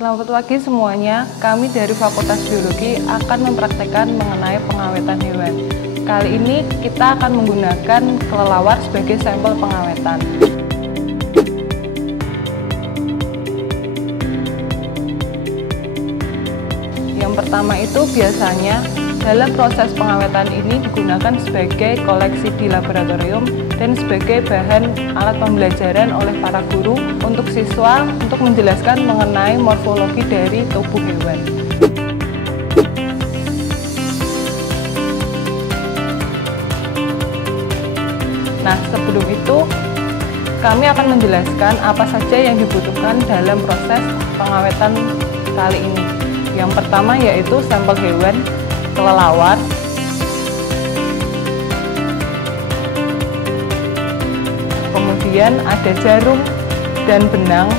Selamat pagi semuanya, kami dari Fakultas Biologi akan mempraktekkan mengenai pengawetan hewan. Kali ini kita akan menggunakan kelelawar sebagai sampel pengawetan. Yang pertama itu biasanya dalam proses pengawetan ini digunakan sebagai koleksi di laboratorium dan sebagai bahan alat pembelajaran oleh para guru untuk siswa untuk menjelaskan mengenai morfologi dari tubuh hewan. Nah, sebelum itu kami akan menjelaskan apa saja yang dibutuhkan dalam proses pengawetan kali ini. Yang pertama yaitu sampel hewan kelelawar, kemudian ada jarum dan benang,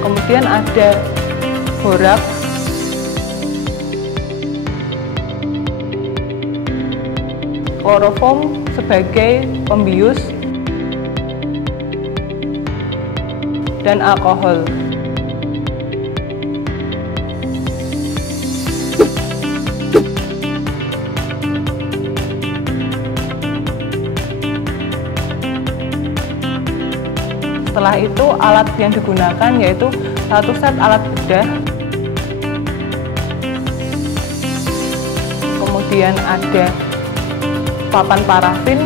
kemudian ada borak, kloroform sebagai pembius, dan alkohol. Setelah itu alat yang digunakan yaitu satu set alat bedah, kemudian ada papan parafin,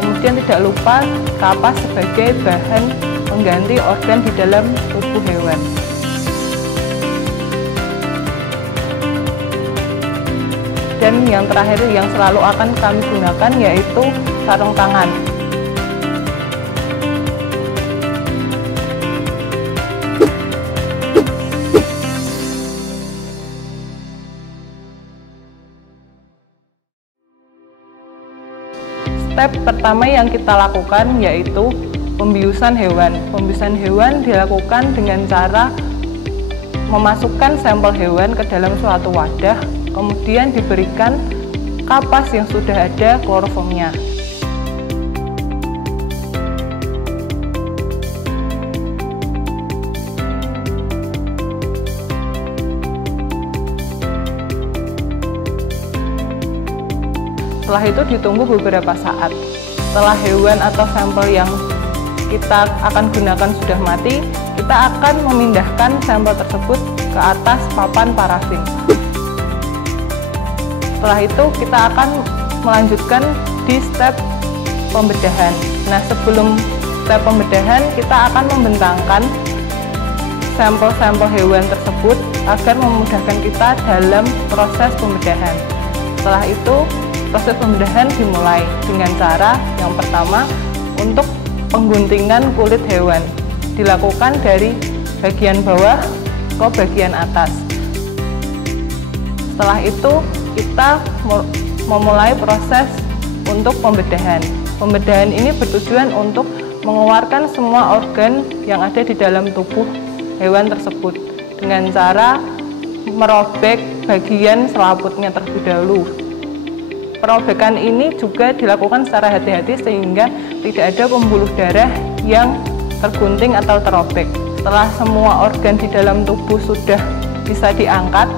kemudian tidak lupa kapas sebagai bahan pengganti organ di dalam tubuh hewan. Dan yang terakhir yang selalu akan kami gunakan yaitu sarung tangan. Step pertama yang kita lakukan yaitu pembiusan hewan. Pembiusan hewan dilakukan dengan cara memasukkan sampel hewan ke dalam suatu wadah, kemudian diberikan kapas yang sudah ada kloroformnya. Setelah itu ditunggu beberapa saat. Setelah hewan atau sampel yang kita akan gunakan sudah mati, kita akan memindahkan sampel tersebut ke atas papan parafin. Setelah itu kita akan melanjutkan di step pembedahan. Nah, sebelum step pembedahan kita akan membentangkan sampel-sampel hewan tersebut agar memudahkan kita dalam proses pembedahan. Setelah itu proses pembedahan dimulai dengan cara yang pertama untuk pengguntingan kulit hewan dilakukan dari bagian bawah ke bagian atas. Setelah itu kita memulai proses untuk pembedahan. Pembedahan ini bertujuan untuk mengeluarkan semua organ yang ada di dalam tubuh hewan tersebut dengan cara merobek bagian selaputnya terlebih dahulu. Perobekan ini juga dilakukan secara hati-hati sehingga tidak ada pembuluh darah yang tergunting atau terobek. Setelah semua organ di dalam tubuh sudah bisa diangkat,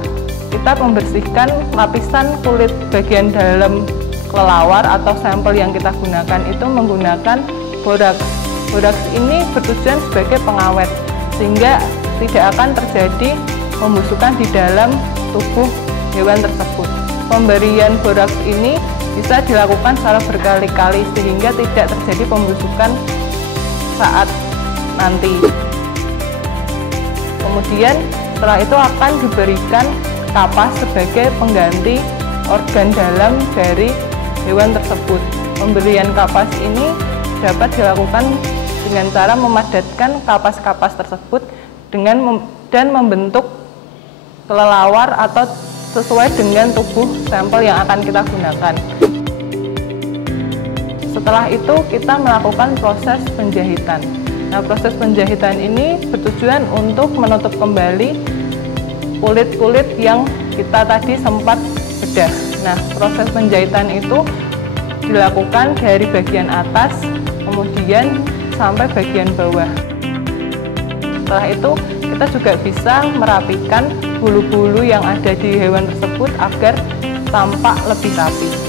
kita membersihkan lapisan kulit bagian dalam kelelawar atau sampel yang kita gunakan itu menggunakan boraks. Boraks ini bertujuan sebagai pengawet sehingga tidak akan terjadi pembusukan di dalam tubuh hewan tersebut. Pemberian boraks ini bisa dilakukan secara berkali-kali sehingga tidak terjadi pembusukan saat nanti. Kemudian setelah itu akan diberikan kapas sebagai pengganti organ dalam dari hewan tersebut. Pemberian kapas ini dapat dilakukan dengan cara memadatkan kapas-kapas tersebut dan membentuk kelelawar atau sesuai dengan tubuh sampel yang akan kita gunakan. Setelah itu kita melakukan proses penjahitan. Nah, proses penjahitan ini bertujuan untuk menutup kembali kulit-kulit yang kita tadi sempat bedah. Nah, proses penjahitan itu dilakukan dari bagian atas, kemudian sampai bagian bawah. Setelah itu, kita juga bisa merapikan bulu-bulu yang ada di hewan tersebut agar tampak lebih rapi.